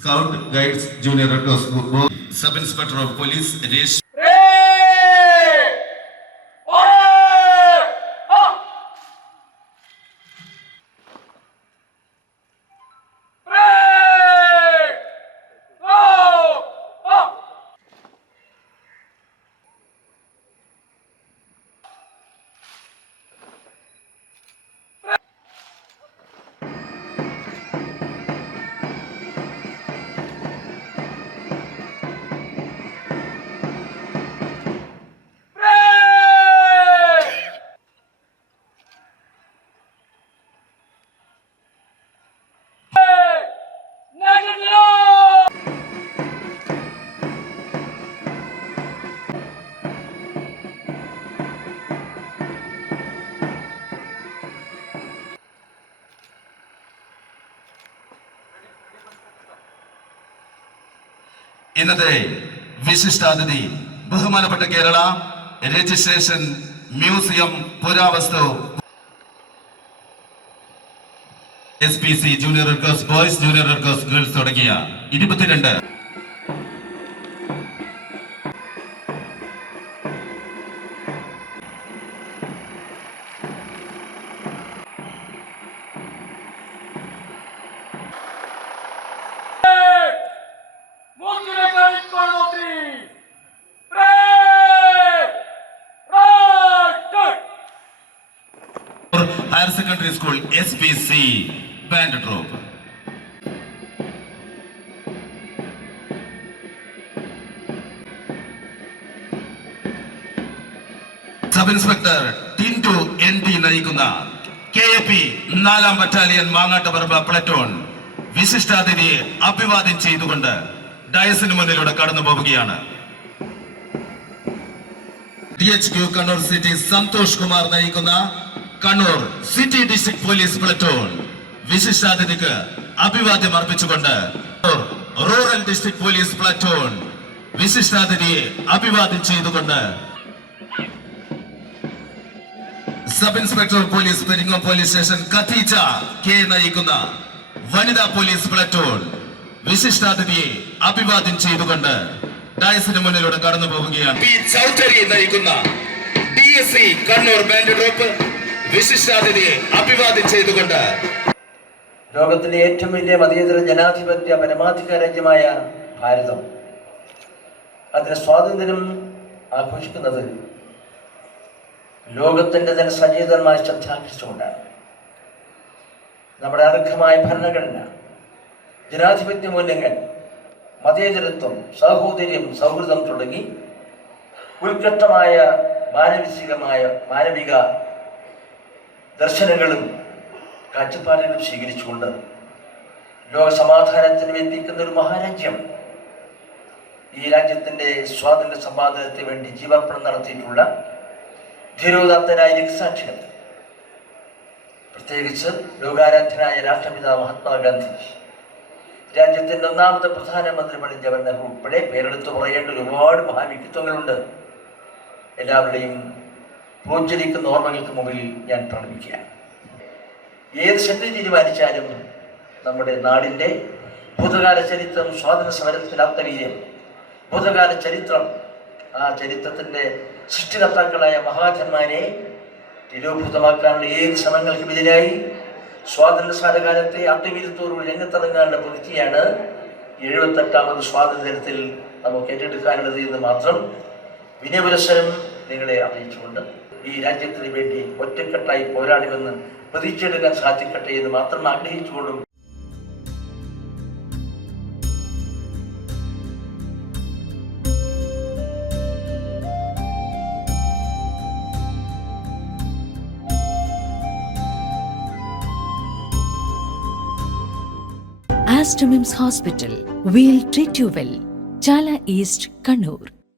Scout Guides Junior Red Cross, Sub Inspector of Police Resh. ഇന്നത്തെ വിശിഷ്ടാതിഥി ബഹുമാനപ്പെട്ട Kerala registration museum പുരാവസ്തു SPC junior red cross boys, junior red cross girls തുടങ്ങിയ 22 Higher Secondary School SPC Band Troupe. Sub inspector Tintu NT നയിക്കുന്ന KAP 4ാം battalion Mangattuparamba platoon വിശിഷ്ടാതിഥിയെ അഭിവാദ്യം ചെയ്തുകൊണ്ട് ഡയസിന് മുന്നിലൂടെ കടന്നു പോവുകയാണ്. DHQ കണ്ണൂർ സിറ്റി സന്തോഷ് കുമാർ നയിക്കുന്ന Kannur city district police platoon വിശിഷ്ടാതിഥിക്ക് അഭിവാദ്യം അർപ്പിച്ചുകൊണ്ട് റൂറൽ ഡിസ്ട്രിക്ട് പോലീസ് പ്ലറ്റൂൺ വിശിഷ്ടാതിഥിയെ അഭിവാദ്യം ചെയ്തുകൊണ്ട് sub inspector police Peringome police station Khadija K നയിക്കുന്ന വനിതാ പോലീസ് പ്ലറ്റൂൺ വിശിഷ്ടാതിഥിയെ അഭിവാദ്യം ചെയ്തുകൊണ്ട് ഡയസിന് മുന്നിലൂടെ കടന്നു പോവുകയാണ്. P ചൗധരി നയിക്കുന്ന DSC കണ്ണൂർ ബാൻഡ് ട്രൂപ്പ് വിശിഷ്ടാതിഥിയെ അഭിവാദ്യം ചെയ്തുകൊണ്ട് ലോകത്തിലെ ഏറ്റവും വലിയ മതേതര ജനാധിപത്യ പരമാധികാര രാജ്യമായ ഭാരതം അതിന്റെ സ്വാതന്ത്ര്യം ആഘോഷിക്കുന്നത് ലോകത്തിന്റെ തന്നെ സചേതനമായ ശ്രദ്ധാകർഷിച്ചുകൊണ്ടാണ്. നമ്മുടെ അർഹമായ ഭരണഘടന, ജനാധിപത്യ മൂല്യങ്ങൾ, മതേതരത്വം, സാഹോദര്യം, സൗഹൃദം തുടങ്ങി ഉത്കൃഷ്ടമായ മാനവിക ദർശനങ്ങളും കാഴ്ചപ്പാടുകളും സ്വീകരിച്ചുകൊണ്ട് ലോക സമാധാനത്തിന് എത്തിക്കുന്ന ഒരു മഹാരാജ്യം, ഈ രാജ്യത്തിന്റെ സ്വാതന്ത്ര്യ സമ്പാദനത്തിന് വേണ്ടി ജീവാർപ്പണം നടത്തിയിട്ടുള്ള ധീരോദാത്തനായ രക്തസാക്ഷികൾ, പ്രത്യേകിച്ച് ലോകാരാധ്യനായ രാഷ്ട്രപിതാവ് മഹാത്മാഗാന്ധി, രാജ്യത്തിന്റെ ഒന്നാമത്തെ പ്രധാനമന്ത്രി പണ്ഡിറ്റ് ജവഹർലാൽ നെഹ്റു ഉൾപ്പെടെ പേരെടുത്ത് പറയേണ്ട ഒരുപാട് മഹാവ്യക്തിത്വങ്ങളുണ്ട്. എല്ലാവരുടെയും പ്രോജ്വലിക്കുന്ന ഓർമ്മകൾക്ക് മുമ്പിൽ ഞാൻ പ്രണമിക്കുകയാണ്. ഏത് ശക്തി തീരുമാനിച്ചാലും നമ്മുടെ നാടിൻ്റെ ഭൂതകാല ചരിത്രം, സ്വാതന്ത്ര്യ സമരത്തിലാത്ത വീര്യം, ഭൂതകാല ചരിത്രം, ആ ചരിത്രത്തിൻ്റെ സൃഷ്ടികർത്താക്കളായ മഹാധന്മാരെ തിരോഭൂതമാക്കാനുള്ള ഏത് ശ്രമങ്ങൾക്കും എതിരായി സ്വാതന്ത്ര്യ സമരകാലത്തെ അട്ടിമീരത്തോടുകൂടി രംഗത്തിറങ്ങാനുള്ള പ്രവൃത്തിയാണ് 78ാമത് സ്വാതന്ത്ര്യത്തിൽ നമുക്ക് ഏറ്റെടുക്കാനുള്ളത് എന്ന് മാത്രം വിനയപുരസ്സരം നിങ്ങളെ അറിയിച്ചുകൊണ്ട് ഈ രാജ്യത്തിന് വേണ്ടി ഒറ്റക്കെട്ടായി പോരാടുമെന്ന് പ്രതീക്ഷയെടുക്കാൻ സാധിക്കട്ടെ എന്ന് മാത്രം ആഗ്രഹിച്ചുകൊണ്ടും Aster MIMS Hospital. We'll treat you well. Chala East, Kannur.